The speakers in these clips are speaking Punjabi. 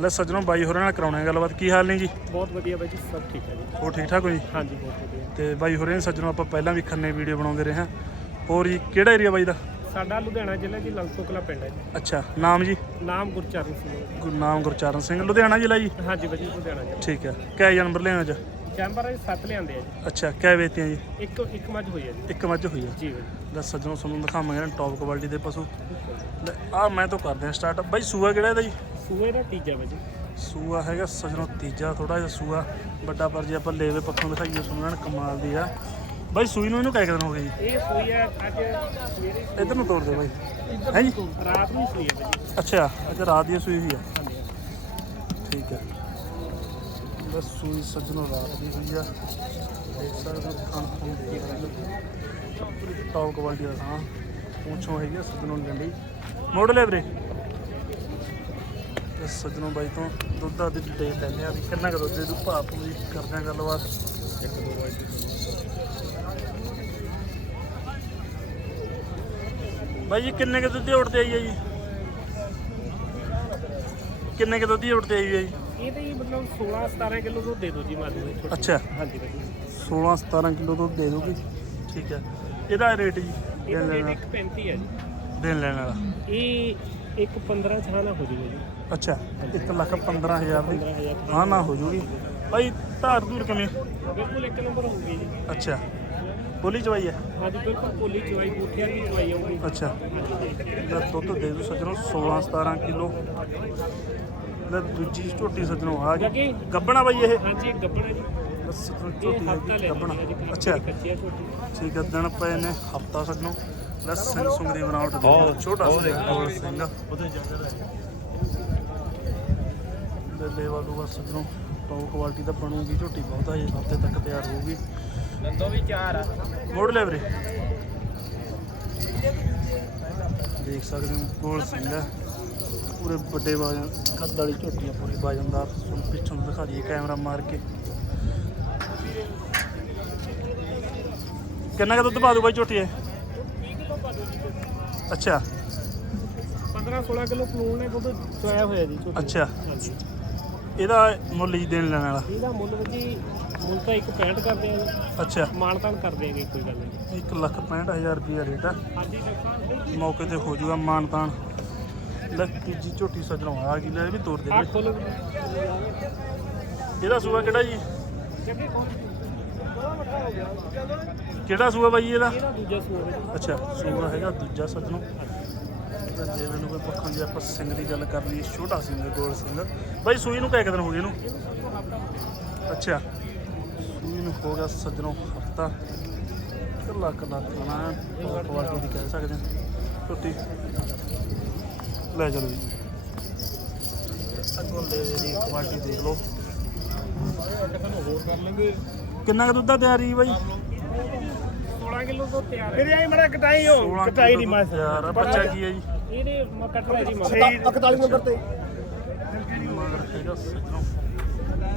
ਲੈ ਸੱਜਣੋ ਬਾਈ ਹੋਰਾਂ ਨਾਲ ਕਰਾਉਣਾ ਹੈ ਗੱਲਬਾਤ। ਕੀ ਹਾਲ ਨੇ ਜੀ? ਬਹੁਤ ਵਧੀਆ ਬਾਈ ਜੀ ਸਭ ਠੀਕ ਹੈ ਜੀ। ਹੋਰ ਠੀਕ ਠਾਕ ਹੋ ਜੀ? ਹਾਂਜੀ ਬਹੁਤ ਵਧੀਆ। ਤੇ ਬਾਈ ਹੋਰਾਂ ਨੇ ਸੱਜਣੋ ਆਪਾਂ ਪਹਿਲਾਂ ਵੀ ਖੰਨੇ ਵੀਡੀਓ ਬਣਾਉਂਦੇ ਰਹੇ ਹਾਂ। ਹੋਰ ਜੀ ਕਿਹੜਾ ਏਰੀਆ ਬਾਈ ਦਾ? ਸਾਡਾ ਲੁਧਿਆਣਾ ਜ਼ਿਲ੍ਹਾ ਜੀ ਲਲਤੋ ਕਲਾ ਪਿੰਡ ਹੈ ਜੀ। ਅੱਛਾ ਨਾਮ ਜੀ? ਨਾਮ ਗੁਰਚਰਨ ਸਿੰਘ ਹੈ ਗੁਰਨਾਮ ਗੁਰਚਰਨ ਸਿੰਘ। ਲੁਧਿਆਣਾ ਜ਼ਿਲ੍ਹਾ ਜੀ? ਜੀ। ਹਾਂਜੀ ਬਾਈ ਜੀ ਲੁਧਿਆਣਾ ਜ਼ਿਲ੍ਹਾ। ਠੀਕ ਹੈ। ਕਿਆ ਜਾਨਵਰ ਲਿਆਏ ਅੱਜ? ਚੈਂਬਰ ਜੀ ਸੱਤ ਲਿਆਂਦੇ ਆ ਜੀ। ਅੱਛਾ ਕਿਆ ਵੇਚਤੀਆਂ ਜੀ? ਇੱਕ ਇੱਕ ਮੱਝ ਹੋਈ ਹੈ ਜੀ। ਇੱਕ ਮੱਝ ਹੋਈ ਆ ਜੀ ਬਾਈ ਲੈ ਸੱਜਣੋ ਤੁਹਾਨੂੰ ਦਿਖਾਵਾਂਗੇ ਨਾ ਟੌਪ ਕੁਆਲਿਟੀ ਦੇ ਪਸ਼ੂ। ਆ ਮੈਂ ਤੋਂ ਕਰਦੇ ਹਾਂ ਸਟਾਰਟ ਬਾਈ ਸੂਆ ਕਿਹੜਾ ਇਹਦਾ ਜੀ? ਸੂਏ ਦਾ ਤੀਜਾ ਬਾਈ ਜੀ। ਸੂਆ ਹੈਗਾ ਸੱਜਣੋ ਤੀਜਾ ਥੋੜਾ ਜਿਹਾ ਸੂਆ ਵੱਡਾ ਪਰ ਜੇ ਆਪਾਂ ਲੇਵੇ ਪੱਖੋਂ ਦਿਖਾਈਏ ਸੁਣਨ ਕਮਾਲ ਦੀ ਆ। ਬਾਈ ਸੂਈ ਨੂੰ ਇਹਨੂੰ ਕਾਇ ਦਿਨ ਹੋ ਜੀ? ਇਹ ਸੂਈ ਹੈ ਅੱਜ ਸਵੇਰੇ ਇੱਧਰ ਨੂੰ ਤੋੜ ਦੇ ਬਾਈ। ਹੈ ਜੀ? ਰਾਤ ਨੂੰ ਸੂਈ ਹੈ ਬਾਈ ਅੱਛਾ ਅੱਜ ਰਾਤ ਦੀ ਸੂਈ ਹੋਈ ਆ। ਠੀਕ ਹੈ ਬਸ ਸੂਈ ਸੱਜਣੋ ਰਾਤ ਦੀ ਹੋਈ ਆ। ਦੇਖ ਸਕਦੇ ਹੋ ਖਾਣ ਗੱਲ ਟੌਪ ਕੁਆਲਿਟੀ ਦਾ ਥਾਂ। ਪੁੱਛੋ ਹੈਗੀ ਆ ਸੱਜਣੋ ਡੰਡੀ। ਮਾਡਲ ਹੈ ਵੀਰੇ। ਤੇ ਸੱਜਣੋ ਬਾਈ ਤੋਂ ਦੁੱਧ ਦਾ ਦੀ ਡਿਟੇਲ ਲੈਂਦੇ ਆ ਵੀ ਕਿੰਨਾ ਕੁ ਦੁੱਧ ਦੇ ਦੂ ਭਾਪ ਵੀ ਕਰਦੇ ਆ ਗੱਲਬਾਤ। ਇੱਕ ਦੋ ਬਾਈ ਬਾਈ ਜੀ ਕਿੰਨੇ ਕੁ ਦੁੱਧ ਦੀ ਉੜਦੇ ਆਈ ਹੈ ਜੀ? ਕਿੰਨੇ ਕੁ ਦੁੱਧ ਦੀ ਉੜਦੇ ਆਈ ਹੈ ਜੀ ਇਹ ਤਾਂ ਜੀ ਮਤਲਬ 16 17 ਕਿਲੋ ਦੁੱਧ ਦੇ ਦਿਓ ਜੀ ਨੂੰ ਛੋਟੀ। ਅੱਛਾ। ਹਾਂਜੀ ਬਾਈ ਜੀ। 16 17 ਕਿਲੋ ਦੁੱਧ ਦੇ ਦੋਗੇ ਠੀਕ ਹੈ। ਇਹਦਾ ਰੇਟ ਜੀ? ਇਹਦਾ ਦੇਣ ਰੇਟ ਲੈਣ ਇੱਕ 35 ਹੈ ਜੀ। ਦੇਣ ਲੈਣ ਵਾਲਾ। ਇਹ ਇੱਕ 15 ਛਾਣਾ ਹੋ ਜੂਗਾ ਜੀ। ਅੱਛਾ 1 ਲੱਖ 15000 ਦੀ। 15000 ਹਾਂ ਨਾ ਹੋ ਜੂਗੀ। ਭਾਈ ਧਾਰ ਧੂਰ ਕਿਵੇਂ? ਬਿਲਕੁਲ ਇੱਕ ਨੰਬਰ ਹੋਊਗੀ ਜੀ। ਅੱਛਾ। ਬੋਲੀ ਚਵਾਈ ਹੈ? ਹਾਂਜੀ ਬਿਲਕੁਲ ਪੋਲੀ ਚਵਾਈ ਬੂਠਿਆਂ ਦੀ ਚਵਾਈ ਆਉਂਦੀ ਅੱਛਾ। ਲੈ ਦੁੱਧ ਦੇ ਦੋ ਸੱਜਣੋ 16 17 ਕਿਲੋ। ਦੂਜੀ ਝੋਟੀ ਸੱਜਣੋ ਆ ਗਈ। ਲੱਗੇ। ਗੱਬਣਾ ਬਾਈ ਇਹ? ਹਾਂਜੀ ਗੱਬਣਾ ਜੀ। ਬਸ ਹੈ ਅੱਛਾ। ਹੈ ਠੀਕ ਹੈ ਦਿਨ ਪਏ ਨੇ ਹਫਤਾ ਸੱਜਣੋ ਲੈ ਸਿੰਘ ਸੁੰਗ ਦੀ ਦੇ ਛੋਟਾ ਸਿੰਘ ਗੋਲ ਸਿੰਘ ਲੈ ਲੈਵਾ ਦੂਆ ਸੱਜਣੋ ਟੌਪ ਕੁਆਲਿਟੀ ਦਾ ਬਣੂਗੀ ਝੋਟੀ ਬਹੁਤ ਹੈ ਹਫ਼ਤੇ ਤੱਕ ਤਿਆਰ ਹੋਊਗੀ। ਦੰਦੋ ਵੀ ਚਾਰ ਆ। ਮੋੜ ਲੈ ਵੀਰੇ। ਦੇਖ ਸਕਦੇ ਹੋ ਗੋਲ ਸਿੰਘ ਹੈ ਪੂਰੇ ਵੱਡੇ ਬਾਜਨ ਕੱਦ ਵਾਲੀ ਝੋਟੀ ਆ ਪੂਰੀ ਬਾਜਨਦਾਰ। ਪਿੱਛੋਂ ਦਿਖਾ ਦਈਏ ਕੈਮਰਾ ਮਾਰ ਕੇ। ਕਿੰਨਾ ਕੁ ਦੁੱਧ ਪਾ ਦੂ ਬਾਈ ਝੋਟੀ। ਇਹ ਅੱਛਾ। 15 16 ਕਿਲੋ ਫਲੂਨ ਨੇ ਦੁੱਧ ਚੋਇਆ ਹੋਇਆ ਜੀ ਛੋਟੀ ਅੱਛਾ। ਹਾਂਜੀ। ਇਹਦਾ ਮੁੱਲ ਜੀ ਦੇਣ ਲੈਣ ਵਾਲਾ। ਇਹਦਾ ਮੁੱਲ ਵੀ ਜੀ ਮੁੱਲ ਤਾਂ ਇੱਕ 65 ਕਰਦੇ ਆ ਜੀ ਅੱਛਾ ਮਾਨਤਾਨ ਕਰ ਦੇਗੇ ਕੋਈ ਗੱਲ ਨਹੀਂ। 1 ਲੱਖ 65000 ਰੁਪਇਆ ਰੇਟ ਆ। ਹਾਂਜੀ ਨੁਕਸਾਨ ਮੌਕੇ ਤੇ ਹੋ ਜਾਊਗਾ ਮਾਨਤਾਨ ਲੈ ਤੀਜੀ ਝੋਟੀ ਸੱਜਣੋਂ ਆ ਗਈ ਲੈ ਇਹ ਵੀ ਤੋੜ ਦੇ। ਇਹਦਾ ਸੂਆ ਕਿਹੜਾ ਜੀ? ਜੱਗੇ ਖੋਲ। ਕਿਹੜਾ ਸੂਆ ਬਾਈ ਇਹਦਾ? ਇਹਦਾ ਦੂਜਾ ਸੂਆ ਹੈ ਜੀ। ਅੱਛਾ ਸੂਆ ਹੈਗਾ ਦੂਜਾ ਸੱਜਣੋਂ। ਇਹਦਾ ਜੇ ਮੈਨੂੰ ਕੋਈ ਪੱਖੋਂ ਜੇ ਆਪਾਂ ਸਿੰਘ ਦੀ ਗੱਲ ਕਰ ਲਈਏ ਛੋਟਾ ਸਿੰਘ ਗੋਲ ਸਿੰਘ। ਬਾਈ ਸੂਈ ਨੂੰ ਕਿੰਨੇ ਦਿਨ ਹੋ ਗਏ ਇਹਨੂੰ? ਅੱਛਾ ਸੂਈ ਨੂੰ ਹੋ ਗਿਆ ਸੱਜਣੋਂ ਹਫਤਾ। ਲੱਖ ਲੱਖ ਨਾ ਕੁਆਲਿਟੀ ਦੀ ਕਹਿ ਸਕਦੇ ਹਾਂ। ਛੋਟੀ ਲੈ ਚਲੋ ਜੀ। ਅੱਗੋਂ ਲੈ ਦੀ ਕੁਆਲਿਟੀ ਦੇਖ ਲਓ। ਹੋਰ ਕਰ ਲੈਂਦੇ। ਕਿੰਨਾ ਕੁ ਦੁੱਧ ਦਾ ਤਿਆਰੀ ਬਾਈ? 16 ਕਿਲੋ ਤੋਂ ਤਿਆਰ ਹੈ। ਆਈ ਮੜਾ ਕਟਾਈ ਹੋ 16 ਕਟਾਈ ਨਹੀਂ ਮਾਸ। ਯਾਰ ਬੱਚਾ ਕੀ ਹੈ ਜੀ? ਇਹਦੇ ਮ ਕੱਟਣਾ ਜੀ ਮਾ 41 ਨੰਬਰ ਤੇ।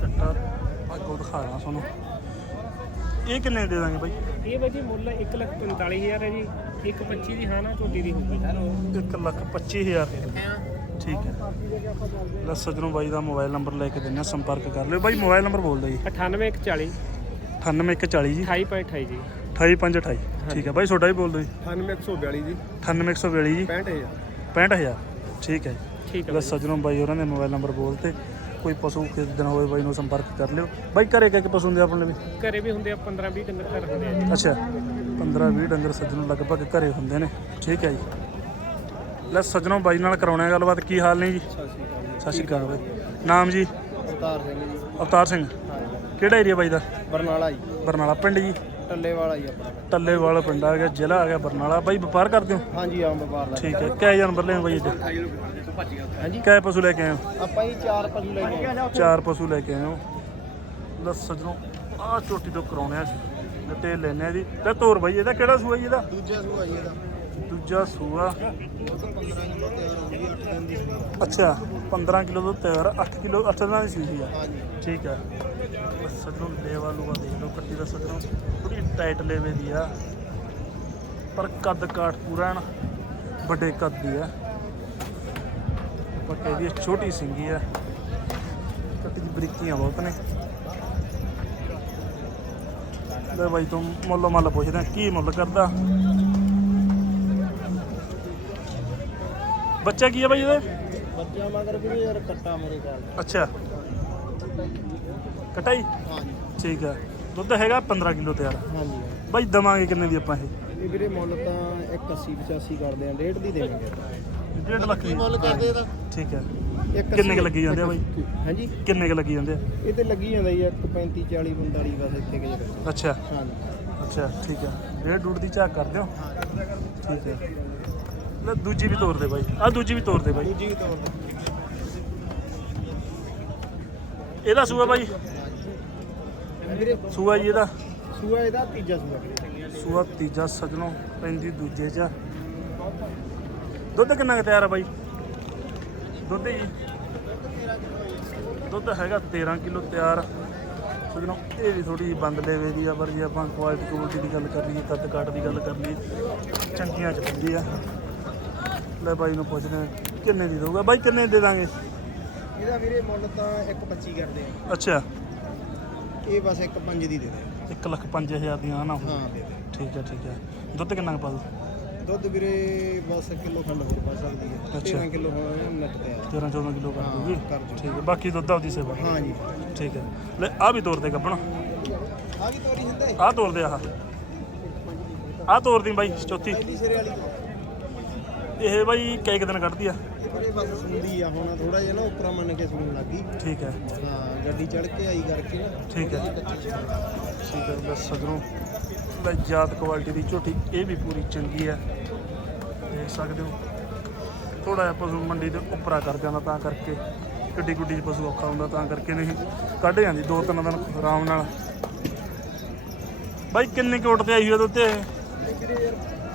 ਕੱਟਾ। ਅੱਗੋਂ ਤੁਹਾਨੂੰ। ਇਹ ਕਿੰਨੇ ਦੇ ਦਾਂਗੇ ਬਾਈ? ਇਹ ਬਾਜੀ ਮੁੱਲ 1 ਲੱਖ 45000 ਹੈ ਜੀ। 125 ਦੀ ਹਾਂ ਨਾ ਝੋਟੀ ਦੀ ਹੋਊਗੀ। 1 ਲੱਖ 25000 ਠੀਕ ਹੈ। ਲੈ ਸੱਜਣੋਂ ਬਾਈ ਦਾ ਮੋਬਾਈਲ ਨੰਬਰ ਲੈ ਕੇ ਹਾਂ ਸੰਪਰਕ ਕਰ ਲਿਓ। ਬਾਈ ਮੋਬਾਈਲ ਨੰਬਰ ਬੋਲ ਦਿਓ ਜੀ 9840 98140 ਜੀ। 28.28 ਜੀ। 28528 ਠੀਕ ਹੈ ਬਾਈ ਤੁਹਾਡਾ ਵੀ ਬੋਲ ਦਿਓ ਜੀ। 9142 ਜੀ। 98142 ਜੀ। 65000 65000 ਠੀਕ ਹੈ ਜੀ। ਠੀਕ ਹੈ ਲੈ ਬਾਈ। ਸੱਜਣੋਂ ਬਾਈ ਉਹਨਾਂ ਨੇ ਮੋਬਾਈਲ ਨੰਬਰ ਬੋਲਤੇ ਕੋਈ ਪਸ਼ੂ ਖਰੀਦਣਾ ਹੋਵੇ ਬਾਈ ਨੂੰ ਸੰਪਰਕ ਕਰ ਲਿਓ। ਬਾਈ ਘਰੇ ਕਿਹ ਪਸ਼ੂ ਹੁੰਦੇ ਆਪਣੇ ਵੀ ਘਰੇ ਵੀ ਹੁੰਦੇ ਆ 15 20 ਡੰਗਰ ਘਰ ਹੁੰਦੇ ਆ ਜੀ। ਅੱਛਾ 15 20 ਡੰਗਰ ਸੱਜਣੋਂ ਲਗਭਗ ਘਰੇ ਹੁੰਦੇ ਨੇ। ਠੀਕ ਹੈ ਜੀ। ਲੈ ਸੱਜਣੋਂ ਬਾਈ ਨਾਲ ਕਰਾਉਣਾ ਗੱਲਬਾਤ। ਕੀ ਹਾਲ ਨੇ ਜੀ। ਸਤਿ ਸ਼੍ਰੀ ਅਕਾਲ ਬਾਈ। ਨਾਮ ਜੀ? ਅਵਤਾਰ ਸਿੰਘ ਜੀ। ਅਵਤਾਰ ਸਿੰਘ। ਕਿਹੜਾ ਏਰੀਆ ਬਾਈ ਦਾ? ਬਰਨਾਲਾ ਜੀ। ਬਰਨਾਲਾ ਪਿੰਡ ਜੀ? ਟੱਲੇ ਵਾਲਾ ਜੀ ਆਪਣਾ। ਟੱਲੇਵਾਲ ਪਿੰਡ ਆ ਗਿਆ ਜ਼ਿਲ੍ਹਾ ਆ ਗਿਆ ਬਰਨਾਲਾ। ਬਾਈ ਵਪਾਰ ਕਰਦੇ ਹੋ? ਹਾਂਜੀ ਆਮ ਵਪਾਰ ਦਾ। ਠੀਕ ਹੈ। ਕਿਹ ਜਾਨਵਰ ਲੈ ਬਾਈ ਅੱਜ? ਹਾਂਜੀ। ਕਿਹ ਪਸ਼ੂ ਲੈ ਕੇ ਆਏ ਹੋ? ਆਪਾਂ ਜੀ ਚਾਰ ਪਸ਼ੂ ਲੈ ਕੇ ਆਏ ਚਾਰ ਪਸ਼ੂ ਲੈ ਕੇ ਆਏ ਹੋ। ਲੈ ਸੱਜਣੋਂ ਆਹ ਚੋਟੀ ਤੋਂ ਕਰਾਉਣੇ ਆ ਤੇ ਲੈਣੇ ਆ ਜੀ। ਤੇ ਤੋਰ ਬਾਈ ਇਹਦਾ ਕਿਹੜਾ ਸੂਆ ਜੀ ਇਹਦਾ? ਦੂਜਾ ਸੂਆ ਜੀ ਇਹਦਾ। ਦੂਜਾ ਸੂਆ। ਅੱਛਾ 15 ਕਿਲੋ ਤੋਂ ਤਿਆਰ 8 ਕਿਲੋ 8 ਦਿਨਾਂ ਦੀ ਸੂਈ ਆ। ਠੀਕ ਆ। ਸੱਜਣੋਂ, ਲੇਵਾ ਲੂਆ ਦੇਖ ਲਓ, ਕੱਟੀ ਦਾ ਸੱਜਣੋਂ ਥੋੜੀ ਟਾਈਟ ਲੇਵੇ ਦੀ ਆ। ਪਰ ਕੱਦ ਕਾਠ ਪੂਰਾ ਹੈ ਨਾ ਵੱਡੇ ਕੱਦ ਦੀ ਆ। ਪੱਕੇ ਦੀ ਛੋਟੀ ਸਿੰਗੀ ਆ। ਬਰੀਕੀਆਂ ਬਹੁਤ ਨੇ। ਲੈ ਬਾਈ, ਤੋਂ ਮੁੱਲ ਮੱਲ ਪੁੱਛਦਾ, ਕੀ ਮੁੱਲ ਕਰਦਾ? ਬੱਚਾ ਕੀ ਹੈ ਬਾਈ ਇਹਦੇ? ਬੱਚਾ ਮਗਰ ਵੀਰੇ ਯਾਰ ਕੱਟਾ ਮੇਰੇ ਕੋਲ। ਅੱਛਾ। ਕਟਾਈ? ਹਾਂਜੀ। ਠੀਕ ਹੈ ਦੁੱਧ ਹੈਗਾ 15 ਕਿਲੋ ਤਿਆਰ। ਹਾਂਜੀ। ਬਾਈ ਦਵਾਂਗੇ ਕਿੰਨੇ ਦੀ ਆਪਾਂ ਇਹ? ਇਹ ਵੀਰੇ ਮੁੱਲ ਤਾਂ 180 85 ਕਰਦੇ ਆ। ਡੇਢ ਦੀ ਦੇਵਾਂਗੇ 1.5 ਲੱਖ ਦੀ। ਮੁੱਲ ਕਰਦੇ ਇਹਦਾ ਠੀਕ ਹੈ ਇੱਕ ਕਿੰਨੇ ਕੁ ਲੱਗੀ ਜਾਂਦੇ ਆ ਬਾਈ? ਹਾਂਜੀ। ਕਿੰਨੇ ਕ ਲੱਗੀ ਜਾਂਦੇ ਆ? ਇਹ ਤੇ ਲੱਗੀ ਜਾਂਦਾ ਜੀ 135 40 45 ਬਸ ਇੱਥੇ ਕਿ ਜਗ੍ਹਾ ਅੱਛਾ। ਹਾਂਜੀ। ਅੱਛਾ ਠੀਕ ਹੈ ਡੇਢ ਡੂੜ ਦੀ ਝਾਕ ਕਰ ਦਿਓ। ਠੀਕ ਹੈ ਲੈ ਦੂਜੀ ਵੀ ਤੋਰ ਦੇ ਬਾਈ। ਆ ਦੂਜੀ ਵੀ ਤੋਰ ਦੇ ਬਾਈ। ਦੂਜੀ ਤੌਰ ਤੇ ਇਹਦਾ ਸੂਆ ਬਾਈ? ਵੀਰੇ ਸੂਆ ਜੀ ਇਹਦਾ? ਸੂਆ ਇਹਦਾ ਤੀਜਾ ਸੂਆ ਵੀਰੇ। ਸੂਆ ਤੀਜਾ ਸਜਣੋ ਪੈਂਦੀ ਦੂਜੇ ਚ। ਦੁੱਧ ਕਿੰਨਾ ਕੁ ਤਿਆਰ ਆ ਬਾਈ? ਦੁੱਧ ਜੀ? ਦੁੱਧ ਹੈਗਾ 13 ਕਿਲੋ ਤਿਆਰ। ਸਜਣੋ ਇਹ ਵੀ ਥੋੜੀ ਬੰਦ ਲੈਵੇ ਦੀ ਆ ਪਰ ਜੇ ਆਪਾਂ ਕੁਆਲਿਟੀ ਕੁਆਲਿਟੀ ਦੀ ਗੱਲ ਕਰ ਲਈਏ ਕੱਦ ਕਾਟ ਦੀ ਗੱਲ ਕਰ ਲਈਏ ਚੰਗੀਆਂ ਚ ਪੈਂਦੀ ਆ। ਲੈ ਬਾਈ ਨੂੰ ਪੁੱਛਦੇ ਹਾਂ, ਕਿੰਨੇ ਦੀ ਦਊਗਾ? ਬਾਈ ਕਿੰਨੇ ਦੇ ਦਾਂਗੇ? ਇਹਦਾ ਵੀਰੇ ਮੁੱਲ ਤਾਂ 125 ਕਰਦੇ ਆ। ਅੱਛਾ। ਇਹ ਬਸ 1.5 ਦੀ ਦੇ ਦੇ। 1 ਲੱਖ 5000 ਦੀਆਂ ਨਾ ਹਾਂ ਦੇ ਦੇ। ਠੀਕ ਹੈ ਠੀਕ ਹੈ। ਦੁੱਧ ਕਿੰਨਾ ਕੁ ਪਾ ਦੂ ਦੁੱਧ ਵੀਰੇ ਬਸ ਕਿਲੋ ਖੰਡ ਹੋਰ ਪਾ ਸਕਦੀ ਹੈ। ਅੱਛਾ। 13 ਕਿਲੋ ਹੋਣਾ ਮਿੰਟ ਤੇ ਆ। 13 14 ਕਿਲੋ ਕਰ ਹਾਂ, ਦੂਗੀ ਕਰ। ਠੀਕ ਹੈ ਬਾਕੀ ਦੁੱਧ ਆਪਦੀ ਸੇਵਾ ਹਾਂ ਜੀ। ਠੀਕ ਹੈ। ਲੈ ਆ ਵੀ ਤੋੜ ਦੇ ਆ ਵੀ ਤੋਰੀ ਹੁੰਦਾ ਆਹ ਤੋੜ ਦੇ ਆਹ। ਆਹ ਦੀ ਬਾਈ ਚੌਥੀ। ਪਹਿਲੀ ਸਿਰੇ ਵਾਲੀ। ਇਹ ਬਾਈ ਕਈ ਕੁ ਦਿਨ ਕੱਢਦੀ ਆ? ਇਹ ਬਸ ਸੁਣਦੀ ਆ ਹੁਣ ਥੋੜਾ ਜਿਹਾ ਨਾ ਉੱਪਰ ਮੰਨ ਕੇ ਸੁਣਨ ਲੱਗੀ ਠੀਕ ਹੈ। ਹਾਂ ਗੱਡੀ ਚੜ ਕੇ ਆਈ ਕਰਕੇ ਨਾ। ਠੀਕ ਹੈ। ਠੀਕ ਹੈ ਬਸ ਸਗਰੋਂ ਲੈ ਜਾਤ ਕੁਆਲਿਟੀ ਦੀ ਝੋਟੀ ਇਹ ਵੀ ਪੂਰੀ ਚੰਗੀ ਹੈ ਦੇਖ ਸਕਦੇ ਹੋ। ਥੋੜਾ ਜਿਹਾ ਪਸ਼ੂ ਮੰਡੀ ਦੇ ਉੱਪਰਾ ਕਰ ਜਾਂਦਾ ਤਾਂ ਕਰਕੇ। ਗੱਡੀ ਗੁੱਡੀ 'ਚ ਪਸ਼ੂ ਔਖਾ ਹੁੰਦਾ ਤਾਂ ਕਰਕੇ ਨਹੀਂ। ਕੱਢ ਜਾਂਦੀ ਦੋ ਤਿੰਨ ਦਿਨ ਆਰਾਮ ਨਾਲ। ਬਾਈ ਕਿੰਨੇ ਕੋਟ ਤੇ ਆਈ ਦੁੱਧ ਤੇ ਇਹ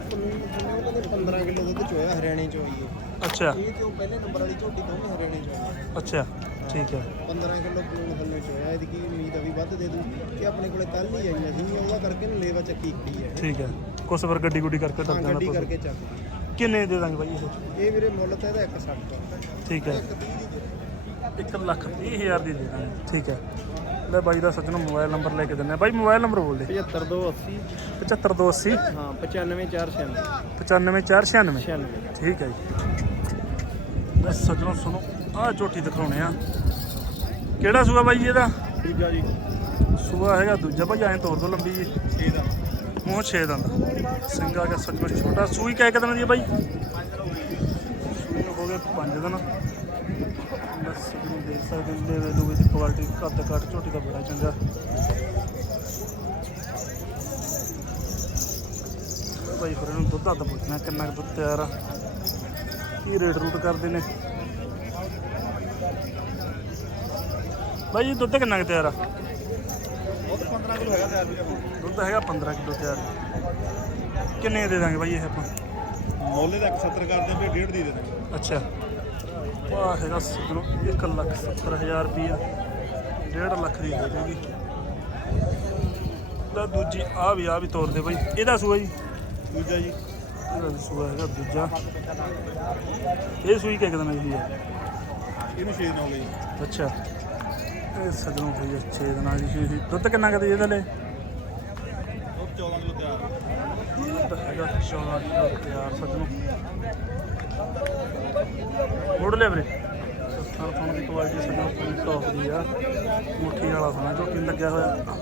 ਵੀਰੇ ਯਾਰ ਪੰ- ਉਹ ਕਹਿੰਦੇ 15 ਕਿਲੋ ਦੁੱਧ ਚੋਇਆ ਹਰਿਆਣੇ ਚੋਂ ਆਈ ਹੈ ਅੱਛਾ। ਇਹ ਤੇ ਉਹ ਪਹਿਲੇ ਨੰਬਰ ਵਾਲੀ ਝੋਟੀ ਦੋਵੇਂ ਹਰਿਆਣੇ ਚੋਂ ਆਈ ਹੈ। ਅੱਛਾ ਠੀਕ ਹੈ। 15 ਕਿਲੋ ਪੂਣ ਥੱਲੇ ਚੋਇਆ ਇਹਦੀ ਕੀ ਉਮੀਦ ਆ ਵੀ ਵੱਧ ਦੇ ਦੂ ਕਿ ਆਪਣੇ ਕੋਲੇ ਕੱਲ ਹੀ ਆਈਆਂ ਸੀ ਉਹਦਾ ਕਰਕੇ ਨਾ ਲੇਵਾ ਚੱਕੀ ਖੜੀ ਹੈ ਠੀਕ ਹੈ। ਕੁਛ ਵਾਰ ਗੱਡੀ ਗੁੱਡੀ ਕਰਕੇ ਹਾਂ ਡਰ ਜਾਂਦਾ ਗੱਡੀ। ਕਰਕੇ ਚੱਕ ਕਿੰਨੇ ਦੇ ਦਾਂਗੇ ਬਾਈ ਇਹ? ਇਹ ਵੀਰੇ ਮੁੱਲ ਤਾਂ ਇਹਦਾ 160 ਦਾ। ਠੀਕ ਹੈ। 1 ਲੱਖ 30 ਹਜ਼ਾਰ ਦੀ ਦੇ ਦਾਂਗੇ। ਠੀਕ ਹੈ। ਲੈ ਬਾਈ ਦਾ ਸੱਜਣੋਂ ਮੋਬਾਈਲ ਨੰਬਰ ਲੈ ਕੇ ਦਿੰਦੇ ਆ ਬਾਈ ਮੋਬਾਈਲ ਨੰਬਰ ਬੋਲ ਦੇ। 75280 75280 ਹਾਂ 95496 95496 96 ਠੀਕ ਹੈ ਜੀ। ਲੈ ਸੱਜਣੋਂ ਸੁਣੋ ਆਹ ਝੋਟੀ ਦਿਖਾਉਣੇ ਆ। ਕਿਹੜਾ ਸੂਆ ਬਾਈ ਜੀ ਇਹਦਾ? ਦੂਜਾ ਜੀ। ਸੂਆ ਹੈਗਾ ਦੂਜਾ। ਭਾਈ ਐਂ ਤੋਰ ਦੋ ਲੰਬੀ ਜੀ 6 ਦਾ। ਮੂੰਹ 6 ਦੰਦ ਸਿੰਘਾ ਕੇ ਸੱਜਣੋਂ ਛੋਟਾ। ਸੂਈ ਕਹਿ ਕੇ ਦਿਨਾਂ ਦੀ ਹੈ ਬਾਈ ਸੂਈ ਹੋ ਗਏ 5 ਦਿਨ ਦੇਖ ਸਕਦੇ ਹੋ ਲੈਵੇ ਲੂਵੇ ਦੀ ਕੁਆਲਿਟੀ ਕੱਦ ਕੱਟ ਝੋਟੀ ਦਾ ਬੜਾ ਚੰਗਾ। ਭਾਈ ਫਿਰ ਇਹਨੂੰ ਦੁੱਧ ਦੱਧ ਪੁੱਛਣਾ ਕਿੰਨਾ ਕੁ ਦੁੱਧ ਤਿਆਰ ਆ? ਕੀ ਰੇਟ ਰੂਟ ਕਰਦੇ ਨੇ? ਭਾਈ ਦੁੱਧ ਕਿੰਨਾ ਕੁ ਤਿਆਰ ਆ? ਤਾਂ 15 ਕਿਲੋ ਹੈਗਾ ਤਿਆਰ ਵੀਰੇ ਦੁੱਧ ਹੈਗਾ 15 ਕਿਲੋ ਤਿਆਰ। ਕਿੰਨੇ ਦੇ ਦਾਂਗੇ ਭਾਈ ਇਹ ਆਪਾਂ? ਮੁੱਲ ਦਾ 170 ਕਰਦੇ ਵੀ ਡੇਢ ਦੀ ਦੇ ਦੇ ਅੱਛਾ। ਵਾਹ ਹੈਗਾ ਸੱਜਣੋ 1 ਲੱਖ 70 ਹਜ਼ਾਰ ਰੁਪਈਆ 1.5 ਲੱਖ ਦੀ ਹੋ ਜਾਊਗੀ ਲੈ ਦੂਜੀ ਆ ਵੀ ਆ ਵੀ ਤੋਰ ਦੇ ਬਾਈ। ਇਹਦਾ ਸੂਆ ਜੀ? ਦੂਜਾ ਜੀ। ਇਹਦਾ ਵੀ ਸੂਆ ਹੈਗਾ ਦੂਜਾ। ਇਹ ਸੂਈ ਕਿਹ ਦਿਨ ਦੀ ਹੈ ਇਹਨੂੰ 6 ਦਿਨ ਹੋ ਗਏ ਜੀ ਅੱਛਾ। ਇਹ ਸੱਜਣੋ ਹੋਈ ਹੈ 6 ਦਿਨਾਂ ਦੀ ਸੂਈ ਸੀ। ਦੁੱਧ ਕਿੰਨਾ ਕਦੇ ਇਹਦਾ ਲੈ ਉਹ 14 ਕਿਲੋ ਤਿਆਰ। ਦੁੱਧ ਹੈਗਾ 14 ਕਿਲੋ ਤਿਆਰ ਸੱਜਣੋ। ਮੁੜ ਲੈ ਵੀਰੇ। ਸੱਤਾਂ ਤੋਂ ਦੀ ਕੁਆਲਿਟੀ ਸੱਜਣੋ ਪੂਰੀ ਟੌਪ ਦੀ ਆ। ਮੁੱਠੀ ਵਾਲਾ ਸੋਨਾ ਝੋਟੀ ਨੂੰ ਲੱਗਿਆ ਹੋਇਆ।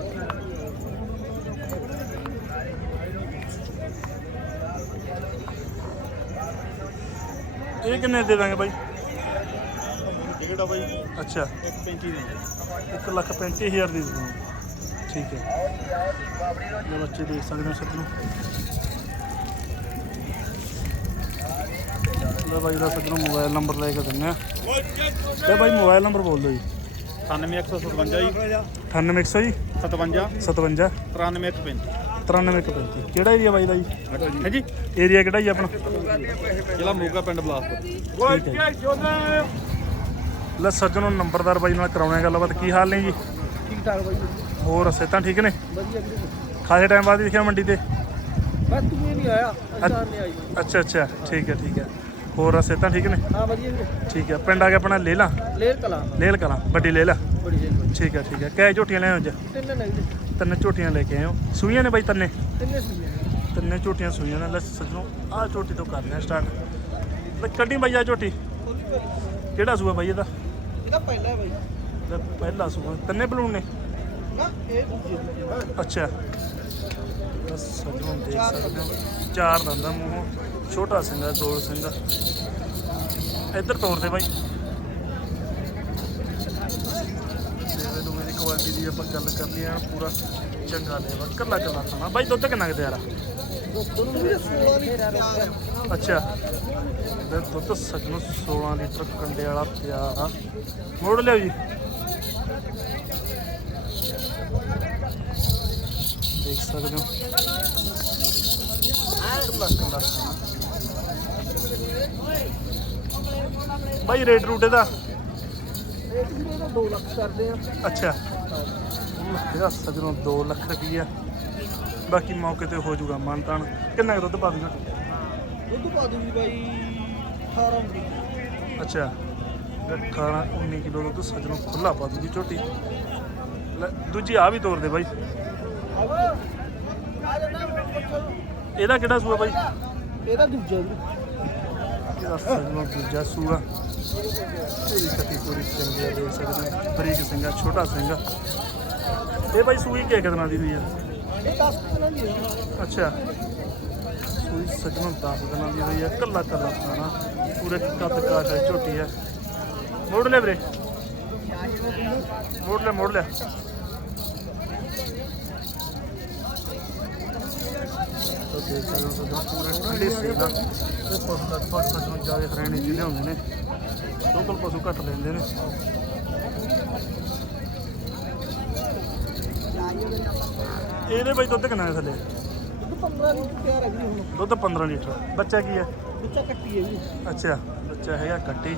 ਇਹ ਕਿੰਨੇ ਦੇ ਦਾਂਗੇ ਬਾਈ? ਟਿਕਟ ਆ ਬਾਈ। ਅੱਛਾ। 135 ਦੀ 1 ਲੱਖ 35 ਹਜ਼ਾਰ ਦੀ ਠੀਕ ਹੈ। ਇਹ ਬੱਚੇ ਦੇਖ ਸਕਦੇ ਹੋ ਸੱਜਣੋ। ਲੈ ਬਾਈ ਦਾ ਸੱਜਣੋ ਮੋਬਾਈਲ ਨੰਬਰ ਲੈ ਕੇ ਦਿੰਨੇ ਆ। ਲੈ ਬਾਈ ਮੋਬਾਈਲ ਨੰਬਰ ਬੋਲ ਦਿਓ ਜੀ। 98157 ਜੀ। 9100 ਜੀ? 57 57 93135 9335 ਕਿਹੜਾ ਏਰੀਆ ਬਾਈ ਦਾ ਜੀ? ਹੈ ਜੀ। ਏਰੀਆ ਕਿਹੜਾ ਜੀ ਆਪਣਾ? ਜ਼ਿਲ੍ਹਾ ਮੋਗਾ ਪਿੰਡ ਬਲਾਸਪੁਰ। ਠੀਕ ਹੈ ਜੀ। ਲੈ ਸੱਜਣੋ ਨੰਬਰਦਾਰ ਬਾਈ ਨਾਲ ਕਰਾਉਣੇ ਗੱਲਬਾਤ। ਕੀ ਹਾਲ ਨੇ ਜੀ? ਠੀਕ ਠਾਕ ਬਾਈ ਹੋਰ ਸਿਹਤਾਂ ਠੀਕ ਨੇ? ਵਧੀਆ ਖਾਸੇ ਟਾਈਮ ਬਾਅਦ ਹੀ ਦਿਖਿਆ ਮੰਡੀ ਤੇ? ਬਸ ਤੂੰ ਨਹੀਂ ਆਇਆ। ਅਚਾਰ ਨਹੀਂ ਆਈ। ਅੱਛਾ ਅੱਛਾ। ਠੀਕ ਹੈ ਠੀਕ ਹੈ। ਹੋਰ ਸਿਹਤਾਂ ਠੀਕ ਨੇ? ਹਾਂ ਵਧੀਆ ਵੀਰੇ। ਠੀਕ ਹੈ ਪਿੰਡ ਆ ਗਿਆ ਆਪਣਾ ਲੇਲਾ? ਲੇਰ ਕਲਾ। ਲੇਲ ਕਲਾਂ ਵੱਡੀ ਲੇਲਾ ਬੜੀ ਸੇਲ ਬੜੀ ਠੀਕ ਹੈ ਠੀਕ ਹੈ ਕੈ ਝੋਟੀਆਂ ਲੈ ਆਏ ਅੱਜ? ਤਿੰਨ ਨਹੀਂ ਜੀ ਤਿੰਨ ਝੋਟੀਆਂ ਲੈ ਕੇ ਆਏ ਹੋ। ਸੂਈਆਂ ਨੇ ਬਾਈ ਤਿੰਨੇ? ਤਿੰਨੇ ਸੁਣਿਆ ਤਿੰਨੇ ਝੋਟੀਆਂ ਸੂਈਆਂ ਨੇ। ਲੈ ਸੱਜਣੋ ਆਹ ਝੋਟੀ ਤੋਂ ਕਰਨੇ ਆ ਸਟਾਰਟ ਲੈ ਕੱਢੀ ਬਾਈ ਆ ਝੋਟੀ। ਕਿਹੜਾ ਸੂਆ ਬਾਈ ਇਹਦਾ? ਇਹਦਾ ਪਹਿਲਾ ਹੈ ਬਾਈ। ਲੈ ਪਹਿਲਾ ਸੂਆ। ਤਿੰਨੇ ਬਲੂਨ ਨੇ? ਨਾ ਇਹ ਦੂਜੀ। ਅੱਛਾ। ਬਸ ਸੱਜਣੋ ਦੇਖ ਸਕਦੇ ਹੋ। ਚਾਰ ਦੰਦਾਂ ਮੂੰਹੋਂ। ਛੋਟਾ ਸਿੰਘਾ ਗੋਲ ਸਿੰਘਾ। ਇੱਧਰ ਤੋਰ ਦੇ ਬਾਈ। ਦੇਵੇ ਦੂਵੇ ਦੀ ਕੁਆਲਿਟੀ ਦੀ ਆਪਾਂ ਗੱਲ ਕਰਨੀ ਆ, ਪੂਰਾ ਚੰਗਾ ਲੈਵਾ ਕੱਲਾ ਕੱਲਾ ਖਾਣਾ। ਬਾਈ, ਦੁੱਧ ਕਿੰਨਾ ਕੁ ਤਿਆਰ ਆ ਅੱਛਾ। ਤੇ ਦੁੱਧ ਸੱਜਣੋ 16 ਲੀਟਰ ਕੰਡੇ ਵਾਲਾ ਤਿਆਰ ਆ। ਮੋੜ ਲਿਓ ਜੀ। ਦੇਖ ਸਕਦੇ ਹੋ ਕੱਲਾ ਕੱਲਾ ਖਾਣਾ ਬਾਈ ਰੇਟ ਰੂਟ ਇਹਦਾ? ਇਹ ਵੀ ਇਹਦਾ 2 ਲੱਖ ਕਰਦੇ ਆ। ਅੱਛਾ। ਇਹਦਾ ਸੱਜਣੋ 2 ਲੱਖ ਰੁਪਈਆ। ਬਾਕੀ ਮੌਕੇ ਤੇ ਹੋ ਜਾਊਗਾ ਮਾਨਤਾਨ ਕਿੰਨਾ ਕੁ ਦੁੱਧ ਪਾ ਦੂਗਾ? ਦੁੱਧ ਪਾ ਦੂਗੀ ਬਾਈ 18 ਦੀ ਅੱਛਾ। 18 19 ਕਿਲੋ ਦੁੱਧ ਸੱਜਣੋ ਖੁੱਲਾ ਪਾ ਦੂਗੀ ਝੋਟੀ। ਦੂਜੀ ਆ ਵੀ ਤੋਰ ਦੇ ਬਾਈ। ਇਹਦਾ ਕਿਹੜਾ ਸੂਆ ਬਾਈ? ਇਹਦਾ ਦੂਜਾ ਇਹਦਾ ਸੱਜਣੋ ਦੂਜਾ ਸੂਆ। ਇਹਦੀ ਕੱਟੀ ਪੂਰੀ ਚੰਗੀ ਆ ਦੇਖ ਸਕਦੇ ਹੋ। ਬਰੀਕ ਸਿੰਘਾ ਛੋਟਾ ਸਿੰਘਾ ਇਹ ਸੂਈ ਕਿਹ ਕਦਨਾਂ ਦੀ ਹੋਈ ਆ? ਇਹ 10 ਕਿਲੋ ਦੀ ਹੈ ਅੱਛਾ। ਸੂਈ ਸੱਜਣੋਂ 10 ਦਿਨਾਂ ਦੀ ਹੋਈ ਆ ਕੱਲਾ ਕੱਲਾ ਖਾਣਾ ਪੂਰੇ ਕੱਦ ਹੈ ਝੋਟੀ ਮੋੜ ਲੈ ਵੀਰੇ। ਮੋੜ ਲੈ ਮੋੜ ਲੈ। ਓਕੇ ਚਲੋ ਸੱਜਣੋਂ ਪੂਰੇ ਠੰਡੇ ਸੀ ਦਾ ਤੇ ਪਸ਼ੂ ਦਾ ਫਟ ਸੱਜਣੋਂ ਜਾਵੇ ਹਰਿਆਣੇ ਚ ਲਿਆਉਂਦੇ ਨੇ ਲੋਕਲ ਪਸ਼ੂ ਘੱਟ ਲੈਂਦੇ ਨੇ ਇਹਦੇ ਬਾਈ ਦੁੱਧ ਕਿੰਨਾ ਹੈ ਥੱਲੇ? ਦੁੱਧ 15 ਦੀ ਤਿਆਰ ਹੈ ਜੀ ਹੁਣ। ਦੁੱਧ 15 ਲੀਟਰ। ਬੱਚਾ ਕੀ ਹੈ? ਬੱਚਾ ਕੱਟੀ ਹੈ ਜੀ। ਅੱਛਾ ਬੱਚਾ ਹੈਗਾ ਕੱਟੀ।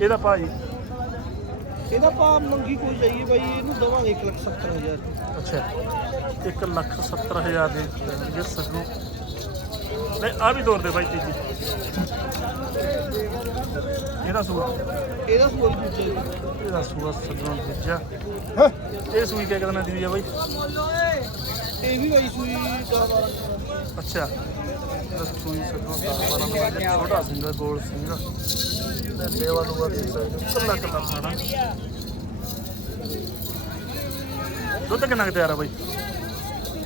ਇਹਦਾ ਭਾਜੀ ਇਹਦਾ ਪਾ ਮੰਗੀ ਕੋਈ ਜਾਈਏ ਬਾਈ ਇਹਨੂੰ ਦਵਾਂਗੇ 1 ਲੱਖ 70 ਹਜ਼ਾਰ। ਅੱਛਾ 1 ਲੱਖ 70 ਹਜ਼ਾਰ ਦੇ ਜੇ ਸੱਜਣੋ ਲੈ ਆ ਵੀ ਤੋਰ ਦੇ ਬਾਈ ਤੀਜੀ। ਇਹਦਾ ਸੂਆ। ਇਹਦਾ ਸੂਆ ਵੀ ਦੂਜਾ ਇਹਦਾ ਸੂਆ ਸੱਜਣੋ ਦੂਜਾ ਇਹ ਸੂਈ ਕਿਆ ਕਰਨਾ ਦੀ ਆ ਬਾਈ? ਇਹ ਵੀ ਬਾਈ ਸੂਈ 10 12 ਅੱਛਾ। ਇਹਦਾ ਸੂਈ ਸੱਜਣੋ 10 12 ਨੰਬਰ ਦੇ ਛੋਟਾ ਸਿੰਘਾ ਗੋਲ ਸਿੰਘਾ ਤੇ ਲੇਵਾ ਲੂਆ ਦੇਖ ਸਕਦੇ ਕੱਲਾ ਕੱਲਾ ਖਾਣਾ ਦੁੱਧ ਕਿੰਨਾ ਕੁ ਤਿਆਰ ਆ ਬਾਈ?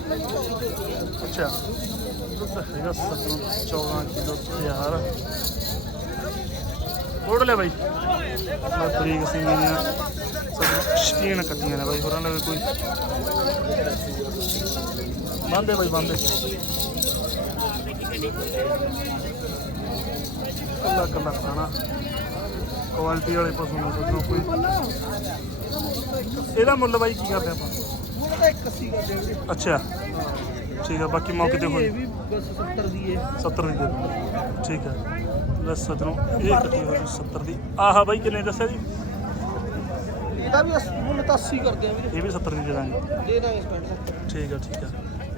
ਅੱਛਾ। ਦੁੱਧ ਹੈਗਾ ਸੱਜਣੋ 14 ਕਿਲੋ ਤਿਆਰ। ਤੋੜ ਲੈ ਬਾਈ। ਤਰੀਕ ਸਿੰਘ ਦੀਆਂ ਸ਼ਕੀਨ ਕੱਟੀਆਂ ਨੇ ਬਾਈ, ਹੋਰਾਂ ਨਾਲ ਕੋਈ। ਬੰਦੇ ਬਾਈ ਬੰਦੇ ਕੱਲਾ ਕੱਲਾ ਖਾਣਾ। ਕੁਆਲਿਟੀ ਵਾਲੇ ਪਸ਼ੂ ਨੂੰ ਕੋਈ। ਇਹਦਾ ਮੁੱਲ ਬਾਈ ਕੀ ਕਰਦੇ ਆਪਾਂ? ਤਾਂ 81 ਕਰ ਦੇਣਗੇ ਅੱਛਾ। ਠੀਕ ਆ ਬਾਕੀ ਮੌਕੇ ਤੇ ਇਹ ਹੋਈ। ਵੀ ਬਸ 70 ਦੀ ਹੈ 70 ਦੀ ਦੇ ਦਿਓ। ਠੀਕ ਹੈ ਲੈ ਸੱਜਣੋ ਇਹ ਕੱਟੀ ਹੋਈ 70 ਦੀ। ਆਹ ਬਾਈ ਕਿੰਨੇ ਦੱਸਿਆ ਜੀ? ਇਹਦਾ ਵੀ ਅਸੀਂ ਮੁੱਲ ਤਾਂ 80 ਕਰਦੇ ਆ ਵੀਰੇ। ਇਹ ਵੀ 70 ਦੀ ਦੇ ਦਾਂਗੇ। ਦੇ ਦਾਂਗੇ ਸਪੈਂਡ ਠੀਕ ਆ ਠੀਕ ਆ।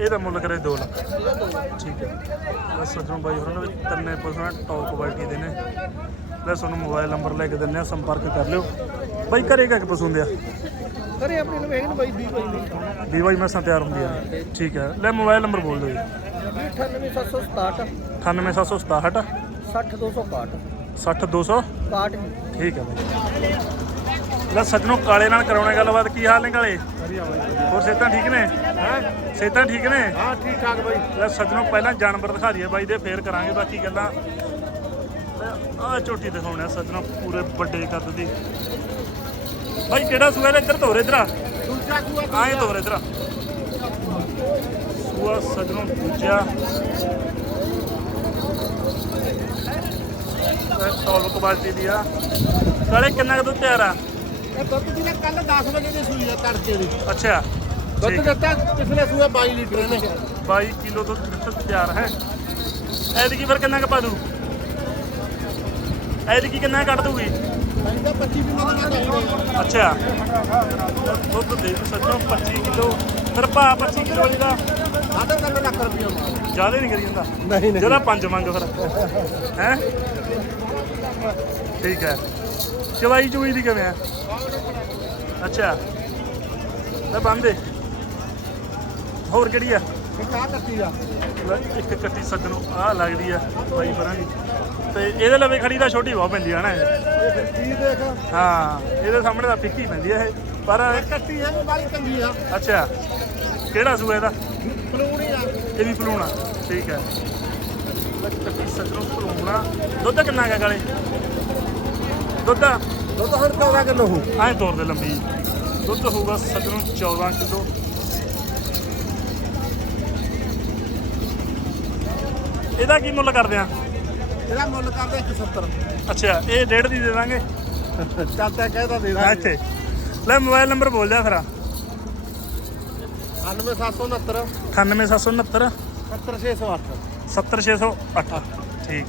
ਇਹਦਾ ਮੁੱਲ ਕਰੇ 2 ਲੱਖ। ਇਹਦਾ ਦੋ ਲੱਖ। ਠੀਕ ਹੈ ਲੈ ਸੱਜਣੋ ਬਾਈ ਹੋਰਾਂ ਨੇ ਵੀ ਤਿੰਨੇ ਪਸ਼ੂ ਟੌਪ ਕੁਆਲਿਟੀ ਦੇ ਨੇ। ਲੈ ਤੁਹਾਨੂੰ ਮੋਬਾਈਲ ਨੰਬਰ ਲੈ ਕੇ ਦਿੰਨੇ ਆ ਸੰਪਰਕ ਕਰ ਲਿਓ। ਬਾਈ ਘਰੇ ਕਾ ਪਸੰਦ ਹੁੰਦੇ ਆ? ਘਰੇ ਆਪਣੇ ਨੂੰ ਵੇਖ ਨਾ ਬਾਈ 20 ਬਾਈ ਨਹੀਂ ਵੀ ਬਾਈ ਮੈਸਾਂ ਤਿਆਰ ਹੁੰਦੀਆਂ ਠੀਕ ਹੈ। ਲੈ ਮੋਬਾਈਲ ਨੰਬਰ ਬੋਲ ਦਿਓ ਜੀ। 98767 98767 60261 60200 61 ਠੀਕ ਹੈ ਬਾਈ। ਲੈ ਸੱਜਣੋ ਕਾਲੇ ਨਾਲ ਕਰਾਉਣੇ ਗੱਲਬਾਤ। ਕੀ ਹਾਲ ਨੇ ਕਾਲੇ? ਹੋਰ ਸਿਹਤਾਂ ਠੀਕ ਨੇ? ਹੈ? ਸਿਹਤਾਂ ਠੀਕ ਨੇ? ਹਾਂ ਠੀਕ ਠਾਕ ਬਾਈ। ਲੈ ਸੱਜਣੋ ਪਹਿਲਾਂ ਜਾਨਵਰ ਦਿਖਾ ਦਈਏ ਬਾਈ ਦੇ ਫੇਰ ਕਰਾਂਗੇ ਬਾਕੀ ਗੱਲਾਂ। ਆ ਝੋਟੀ ਦਿਖਾਉਣੇ ਆ ਸੱਜਣੋ ਪੂਰੇ ਵੱਡੇ ਕੱਦ ਦੀ। ਬਾਈ ਕਿਹੜਾ ਸੂਆ ਨੇ ਇੱਧਰ ਤੋਰ ਇੱਧਰ ਦੂਜਾ ਸੂਆ ਆਏ ਤੋਰ ਇੱਧਰ ਸੂਆ ਸੱਜਣੋ ਦੂਜਾ ਟੌਪ ਕੁਆਲਿਟੀ ਦੀ ਆ। ਕਾਲੇ ਕਿੰਨਾ ਕੁ ਤਿਆਰ ਆ? ਇਹ ਦੁੱਧ ਦੀ ਨਾ ਕੱਲ 10 ਵਜੇ ਦੀ ਸੂਈ ਆ ਤੜਕੇ ਦੀ। ਅੱਛਾ। ਦੁੱਧ। ਦਿੱਤਾ ਪਿਛਲੇ ਸੂਏ 22 ਲੀਟਰ ਨੇ 22 ਕਿਲੋ ਦੁੱਧ ਦਿੱਤਾ ਤਿਆਰ ਹੈ। ਐਤਕੀ ਫਿਰ ਕਿੰਨਾ ਕੁ ਪਾ ਦੂ? ਐਤਕੀ ਕਿੰਨਾ ਕੱਢ ਦੂਗੀ ਇਹਦਾ 25 ਕਿਲੋ ਦਾ ਚਾਹੀਦਾ ਅੱਛਾ। ਦੁੱਧ ਦੇ ਸੱਜੋ 25 ਕਿਲੋ। ਫਿਰ ਭਾ 25 ਕਿਲੋ ਜਿਹਦਾ ਸਾਢੇ ਤਿੰਨ ਲੱਖ ਰੁਪਏ ਜ਼ਿਆਦਾ ਨਹੀਂ ਕਰੀ ਜਾਂਦਾ। ਨਹੀਂ ਜਿਹਦਾ ਪੰਜ ਮੰਗ ਫਿਰ। ਹੈ? ਠੀਕ ਹੈ। ਚਵਾਈ ਚੁਈ ਦੀ ਕਿਵੇਂ ਆ ਅੱਛਾ। ਲੈ ਬੰਦੇ ਹੋਰ ਕਿਹੜੀ ਆ ਇੱਕ ਆ ਆ ਲੈ, ਇੱਕ ਕੱਟੀ ਸੱਜਣੋ ਆਹ ਲੱਗਦੀ ਆ ਬਾਈ ਪਰਾਂ ਦੀ ਤੇ ਇਹਦੇ ਲਵੇ ਖੜੀ ਦਾ ਛੋਟੀ ਬਹੁਤ ਪੈਂਦੀ ਆ ਨਾ ਇਹ। ਇਹ ਫਿਰ ਕੀ ਦੇਖ ਹਾਂ ਇਹਦੇ ਸਾਹਮਣੇ ਤਾਂ ਫਿੱਕੀ ਪੈਂਦੀ ਆ ਇਹ ਪਰ ਕੱਟੀ ਹੈ। ਬਾਲੀ ਚੰਗੀ ਆ। ਅੱਛਾ। ਕਿਹੜਾ ਸੂਆ ਇਹਦਾ? ਪਲੂਣੀ ਆ ਇਹ ਵੀ ਪਲੂਣਾ ਠੀਕ ਹੈ ਲੈ, ਕੱਟੀ ਸੱਜਣੋ ਪਲੂਣਾ ਦੁੱਧ ਕਿੰਨਾ ਹੈਗਾ ਗਾਲੇ? ਦੁੱਧ ਦੁੱਧ ਹੁਣ 14 ਕਿਲੋ ਹੋ ਐਂ ਤੋਰ ਦੇ ਲੰਬੀ ਦੁੱਧ ਹੋਊਗਾ ਸੱਜਣੋ 14 ਕਿਲੋ। ਇਹਦਾ ਕੀ ਮੁੱਲ ਕਰਦੇ ਆ? ਇਹਦਾ ਮੁੱਲ ਕਰਦੇ 170 ਅੱਛਾ ਇਹ ਡੇਢ ਦੀ ਦੇ ਦਾਂਗੇ। ਚਾਚਾ ਕਹਿਦਾ ਦੇ ਆ ਇੱਥੇ। ਲੈ ਮੋਬਾਈਲ ਨੰਬਰ ਬੋਲ ਜਾ ਫਿਰ। 9769 98769 70608 70608 ਠੀਕ ਹੈ।